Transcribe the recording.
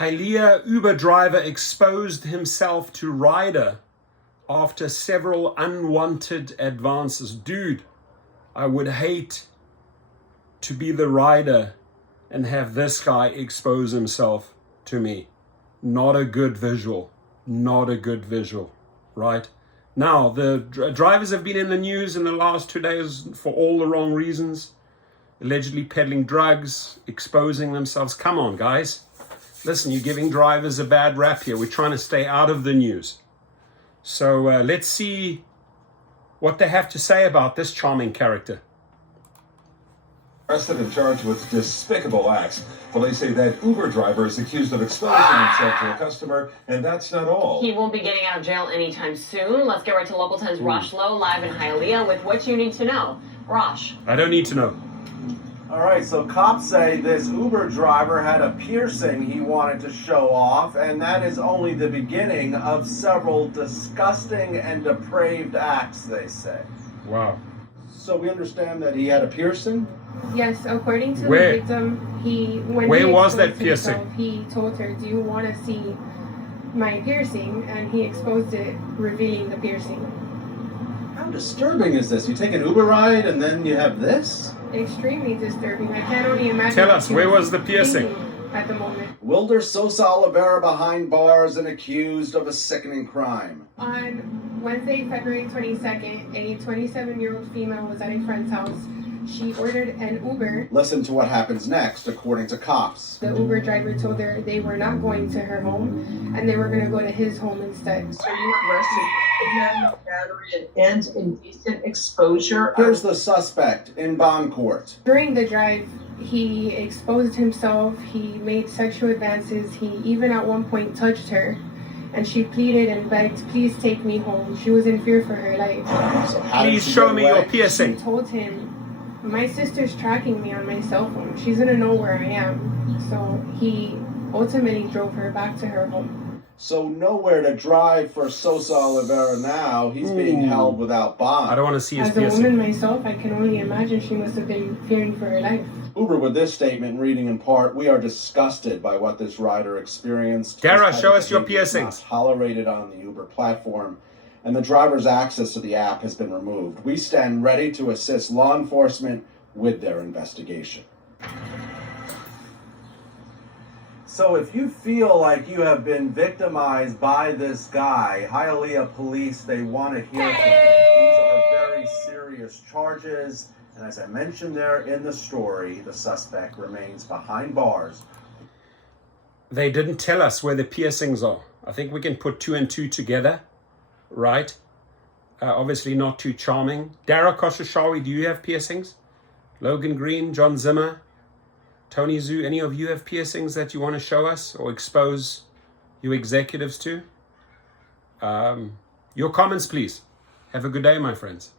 Hialeah Uber driver exposed himself to rider after several unwanted advances. Dude, I would hate to be the rider and have this guy expose himself to me. Not a good visual. Not a good visual, right? Now, the drivers have been in the news in the last 2 days for all the wrong reasons. Allegedly peddling drugs, exposing themselves. Come on, guys. Listen, you're giving drivers a bad rap here. We're trying to stay out of the news. So let's see what they have to say about this charming character. Arrested and charged with despicable acts. Police say that Uber driver is accused of exposing himself to a customer, and that's not all. He won't be getting out of jail anytime soon. Let's get right to Local 10's Rosh Lowe, live in Hialeah, with what you need to know. Rosh. I don't need to know. All right, so cops say this Uber driver had a piercing he wanted to show off, and that is only the beginning of several disgusting and depraved acts, they say. Wow. So we understand that he had a piercing? Yes, according to Where? the victim, when Where he was that exposed himself, piercing? he told her, "Do you want to see my piercing?" And he exposed it, revealing the piercing. How disturbing is this? You take an Uber ride and then you have this? Extremely disturbing. I can only imagine. Tell what us, she where was the piercing? thinking at the moment? Wilder Sosa Oliveira behind bars and accused of a sickening crime. On Wednesday, February 22nd, a 27-year-old female was at a friend's house. She ordered an Uber. Listen to what happens next, according to cops. The Uber driver told her they were not going to her home and they were going to go to his home instead. So you were arrested for kidnapping, battery, and indecent exposure. Here's the suspect in bond court. During the drive, he exposed himself, he made sexual advances, he even at one point touched her, and she pleaded and begged, "Please take me home." She was in fear for her life. So how did Please she show get me away? your She piercing. told him, "My sister's tracking me on my cell phone. She's gonna know where I am." So he ultimately drove her back to her home. So nowhere to drive for Sosa Oliveira now. He's being held without bond. I don't want to see his As a piercing. woman myself, I can only imagine she must have been fearing for her life. Uber with this statement reading in part, "We are disgusted by what this rider experienced. Dara, This show type us of your behavior is not piercings." Tolerated on the Uber platform, and the driver's access to the app has been removed. We stand ready to assist law enforcement with their investigation." So if you feel like you have been victimized by this guy, Hialeah police, they want to hear from you. These are very serious charges. And as I mentioned there in the story, the suspect remains behind bars. They didn't tell us where the piercings are. I think we can put 2 and 2 together, right? Obviously not too charming. Dara Koshashawi, do you have piercings? Logan Green, John Zimmer, Tony Zhu, any of you have piercings that you want to show us or expose your executives to? Your comments, please. Have a good day, my friends.